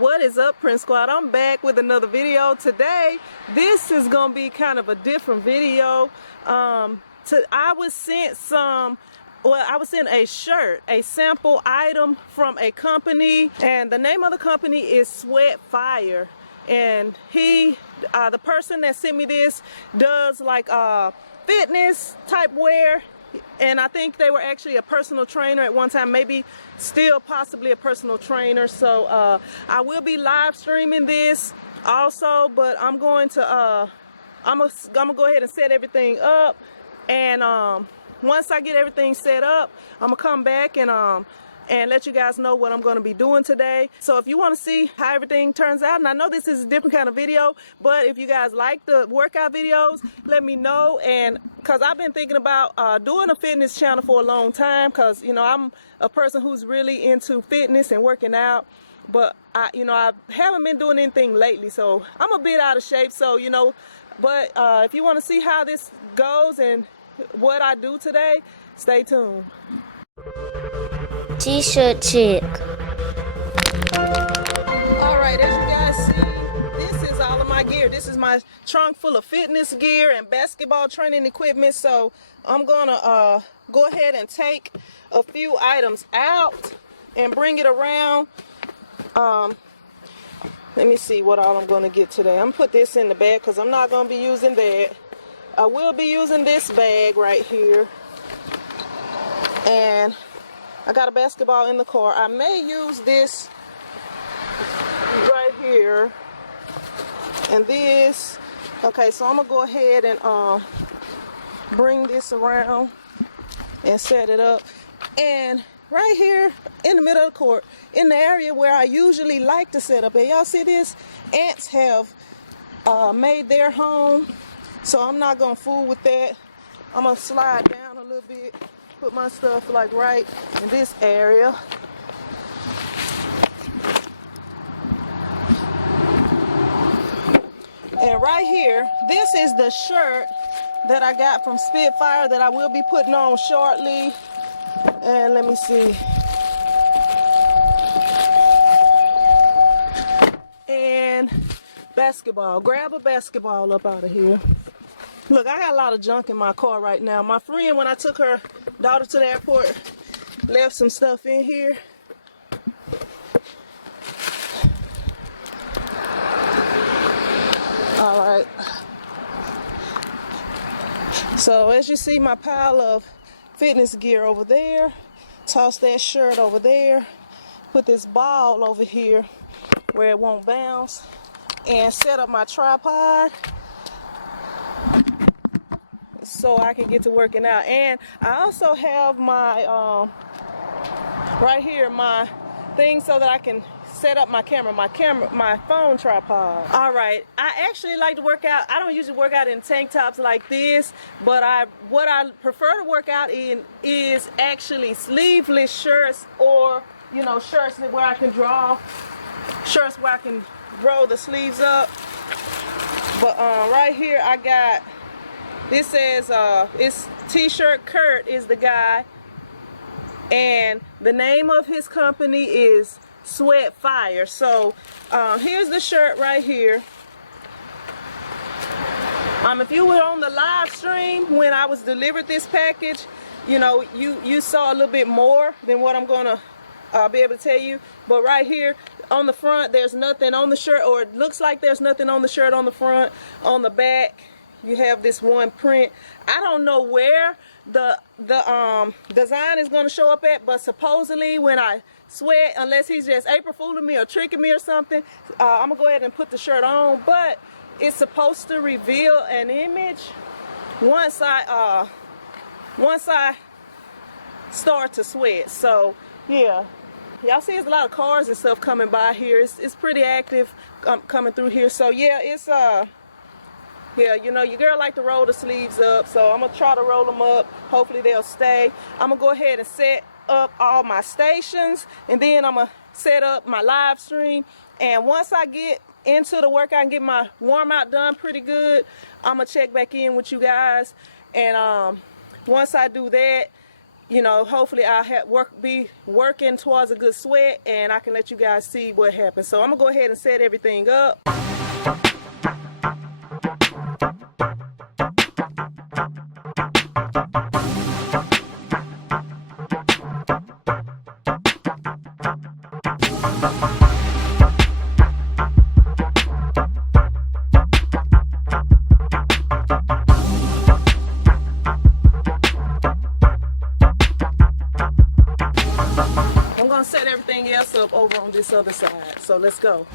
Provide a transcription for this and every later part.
What is up, Prince Squad? I'm back with another video. Today this is gonna be kind of a different video. I was sent a shirt, a sample item from a company, and the name of the company is Sweat Fire. And the person that sent me this does like fitness type wear. And I think they were actually a personal trainer at one time, maybe still possibly a personal trainer. So I will be live streaming this also, but I'm going to I'm gonna go ahead and set everything up, and once I get everything set up, I'm gonna come back and let you guys know what I'm going to be doing today. So if you want to see how everything turns out, and I know this is a different kind of video, but if you guys like the workout videos, let me know. And because I've been thinking about doing a fitness channel for a long time, because you know I'm a person who's really into fitness and working out, but I haven't been doing anything lately, so I'm a bit out of shape. So but if you want to see how this goes and what I do today, stay tuned. T-shirt chick. Alright, as you guys see, this is all of my gear. This is my trunk full of fitness gear and basketball training equipment. So I'm gonna go ahead and take a few items out and bring it around. Let me see what all I'm gonna get today. I'm gonna put this in the bag because I'm not gonna be using that. I will be using this bag right here, and I got a basketball in the car. I may use this right here and this. Okay, so I'm gonna go ahead and bring this around and set it up. And right here in the middle of the court, in the area where I usually like to set up, and y'all see this? Ants have made their home, so I'm not gonna fool with that. I'm gonna slide down a little bit, put my stuff like right in this area. And right here, this is the shirt that I got from Spitfire that I will be putting on shortly. And let me see. And basketball. Grab a basketball up out of here. Look, I got a lot of junk in my car right now. My friend, when I took her daughter to the airport, left some stuff in here. All right. So as you see, my pile of fitness gear over there. Toss that shirt over there. Put this ball over here where it won't bounce. And set up my tripod so I can get to working out. And I also have my right here, my thing so that I can set up my phone tripod. All right, I actually like to work out. I don't usually work out in tank tops like this, but what I prefer to work out in is actually sleeveless shirts, or shirts where I can shirts where I can roll the sleeves up. But right here I got, this says it's T-shirt Kurt is the guy, and the name of his company is Sweat Fire. So here's the shirt right here. If you were on the live stream when I was delivered this package, you saw a little bit more than what I'm gonna be able to tell you. But right here on the front, there's nothing on the shirt, or it looks like there's nothing on the shirt on the front. On the back, you have this one print. I don't know where the design is going to show up at, but supposedly when I sweat, unless he's just April fooling me or tricking me or something, I'm gonna go ahead and put the shirt on. But it's supposed to reveal an image once I start to sweat. So yeah, y'all see there's a lot of cars and stuff coming by here. It's pretty active coming through here. So yeah, it's yeah, your girl like to roll the sleeves up, so I'm gonna try to roll them up. Hopefully they'll stay. I'm gonna go ahead and set up all my stations, and then I'm gonna set up my live stream. And once I get into the workout and get my warm out done pretty good, I'm gonna check back in with you guys. And once I do that, you know, hopefully I'll be working towards a good sweat, and I can let you guys see what happens. So I'm gonna go ahead and set everything up. I'm gonna set everything else up over on this other side. So let's go.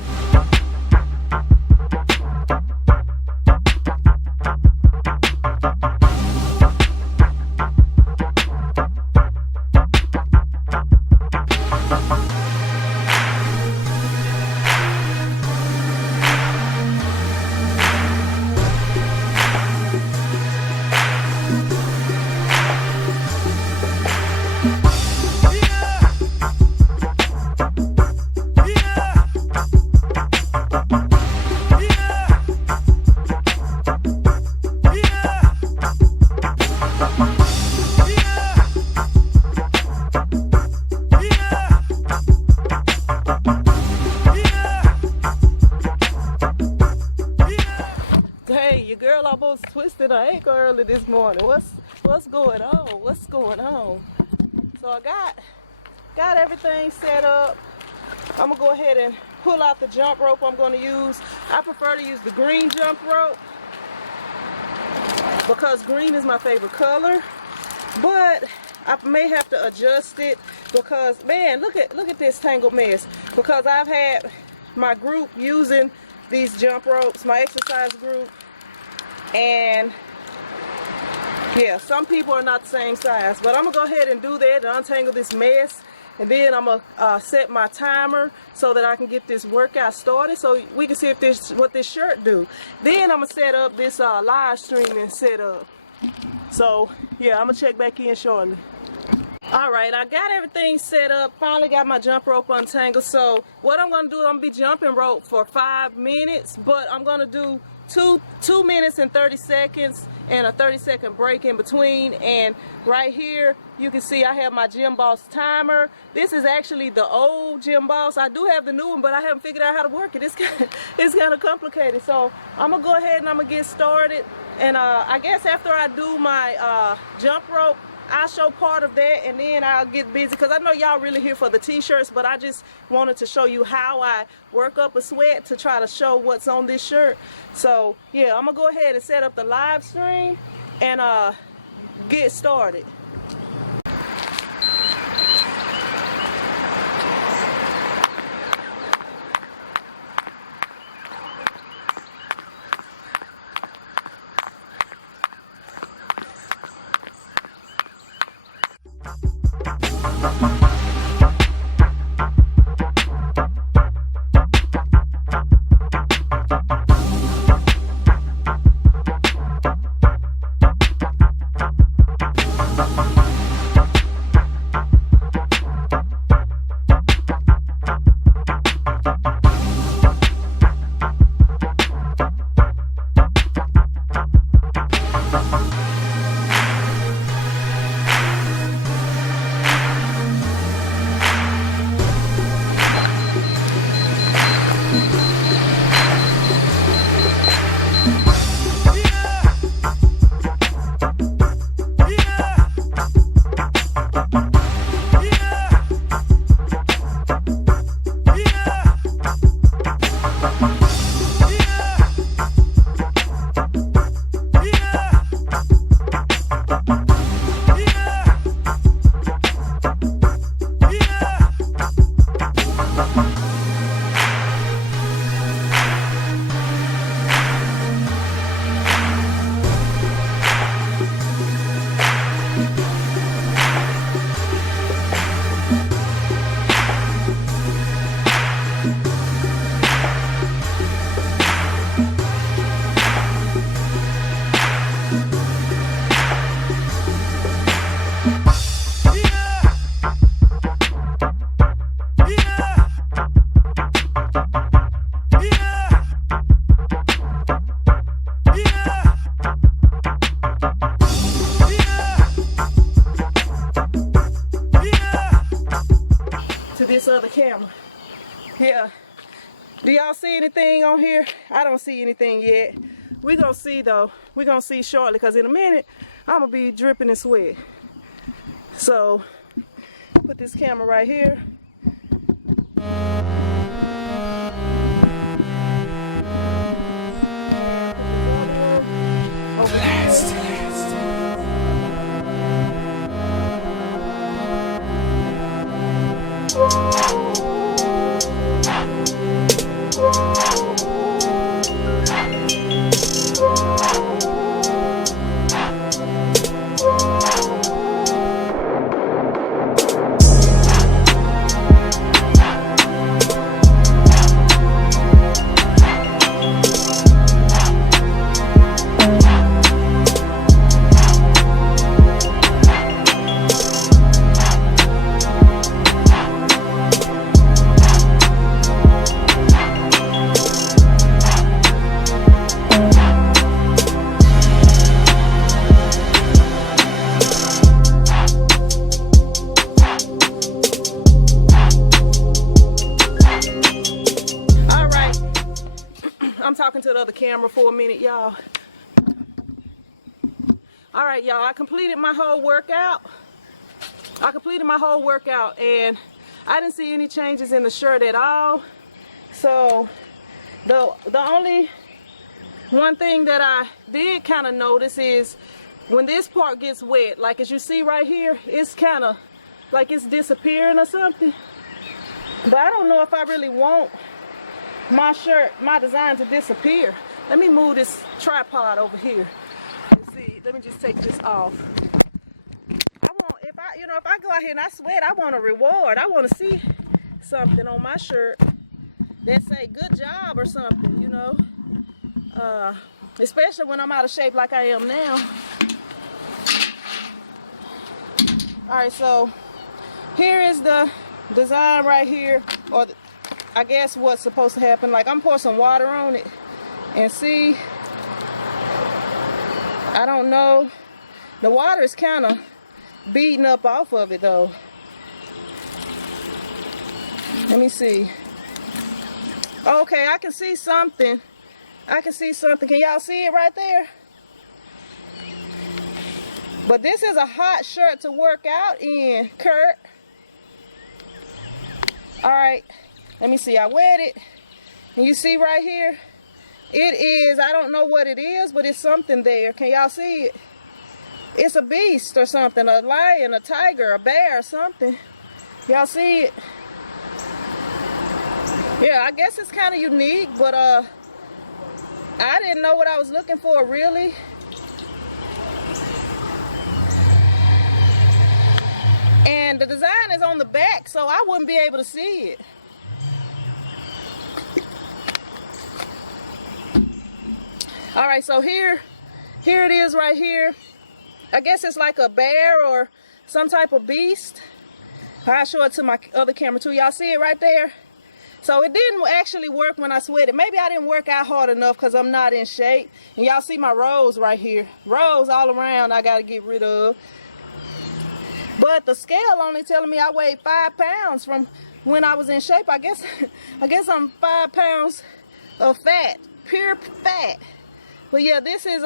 Hey, your girl almost twisted her ankle early this morning. What's going on? What's going on? So I got everything set up. I'm gonna go ahead and pull out the jump rope I'm gonna use. I prefer to use the green jump rope because green is my favorite color, but I may have to adjust it because, man, look at this tangled mess. Because I've had my group using these jump ropes, my exercise group, and yeah, some people are not the same size. But I'm gonna go ahead and do that and untangle this mess, and then I'm gonna set my timer so that I can get this workout started, so we can see if what this shirt do. Then I'm gonna set up this live streaming setup. So yeah, I'm gonna check back in shortly. All right, I got everything set up. Finally got my jump rope untangled. So what I'm gonna do, I'm gonna be jumping rope for 5 minutes, but I'm gonna do 2 minutes and 30 seconds and a 30-second break in between. And right here you can see I have my Gym Boss timer. This is actually the old Gym Boss. I do have the new one, but I haven't figured out how to work it. It's kind of complicated. So I'm gonna go ahead and I'm gonna get started, and I guess after I do my jump rope, I'll show part of that, and then I'll get busy, because I know y'all really here for the t-shirts, but I just wanted to show you how I work up a sweat to try to show what's on this shirt. So yeah, I'm gonna go ahead and set up the live stream and get started. Do y'all see anything on here? I don't see anything yet. We're gonna see though. We're gonna see shortly, because in a minute I'm gonna be dripping in sweat. So put this camera right here. Talking to the other camera for a minute, y'all. All right, y'all, I completed my whole workout. And I didn't see any changes in the shirt at all. So the only one thing that I did kind of notice is when this part gets wet, like as you see right here, it's kind of like it's disappearing or something. But I don't know if I really want my shirt, my design to disappear. Let me move this tripod over here. Let's see, let me just take this off. I want, if I go out here and I sweat, I want a reward. I want to see something on my shirt that say good job or something, you know. Especially when I'm out of shape like I am now. All right, so here is the design right here, or I guess what's supposed to happen. Like, I'm pouring some water on it and see, I don't know, the water is kind of beating up off of it though. Let me see. Okay, I can see something. Can y'all see it right there? But this is a hot shirt to work out in, Kurt. All right. Let me see, I wet it, and you see right here, it is, I don't know what it is, but it's something there. Can y'all see it? It's a beast or something, a lion, a tiger, a bear or something. Y'all see it? Yeah, I guess it's kind of unique, but I didn't know what I was looking for, really. And the design is on the back, so I wouldn't be able to see it. All right, so here it is right here. I guess it's like a bear or some type of beast. I'll show it to my other camera too. Y'all see it right there? So it didn't actually work when I sweated. Maybe I didn't work out hard enough because I'm not in shape. And y'all see my rolls right here. Rolls all around I got to get rid of. But the scale only telling me I weighed 5 pounds from when I was in shape. I guess I'm 5 pounds of fat, pure fat. But yeah, this is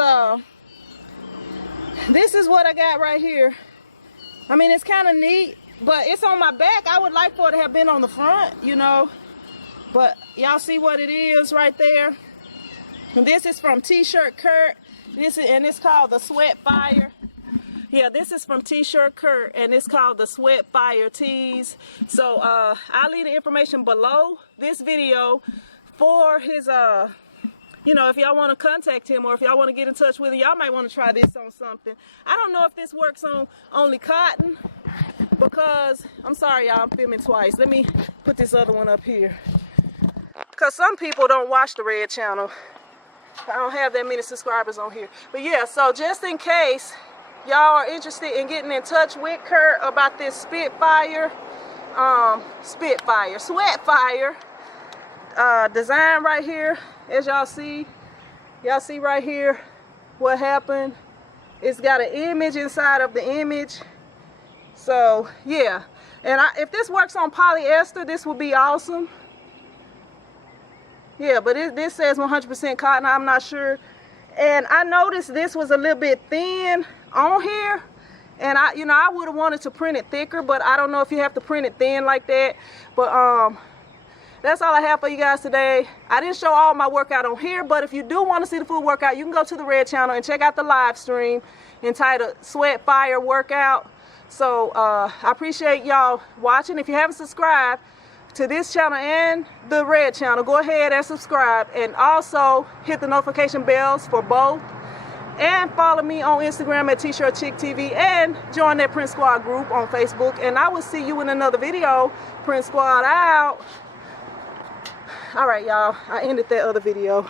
what I got right here. I mean, it's kind of neat, but it's on my back. I would like for it to have been on the front, you know. But y'all see what it is right there. And this is from T-Shirt Kurt. And it's called the Sweat Fire. Yeah, this is from T-Shirt Kurt, and it's called the Sweat Fire Tees. So I'll leave the information below this video for his you know, if y'all want to contact him or if y'all want to get in touch with him, y'all might want to try this on something. I don't know if this works on only cotton, because, I'm sorry y'all, I'm filming twice. Let me put this other one up here. Because some people don't watch the Red channel. I don't have that many subscribers on here. But yeah, so just in case y'all are interested in getting in touch with Kurt about this Sweat Fire design right here. As y'all see right here what happened. It's got an image inside of the image. So yeah, and if this works on polyester, this would be awesome. Yeah, but this says 100% cotton. I'm not sure. And I noticed this was a little bit thin on here. And I would have wanted to print it thicker, but I don't know if you have to print it thin like that. But that's all I have for you guys today. I didn't show all my workout on here, but if you do want to see the full workout, you can go to the Red channel and check out the live stream entitled Sweat Fire Workout. So I appreciate y'all watching. If you haven't subscribed to this channel and the Red channel, go ahead and subscribe, and also hit the notification bells for both, and follow me on Instagram at T-Shirt Chick TV, and join that Print Squad group on Facebook. And I will see you in another video. Print Squad out. All right, y'all, I ended that other video.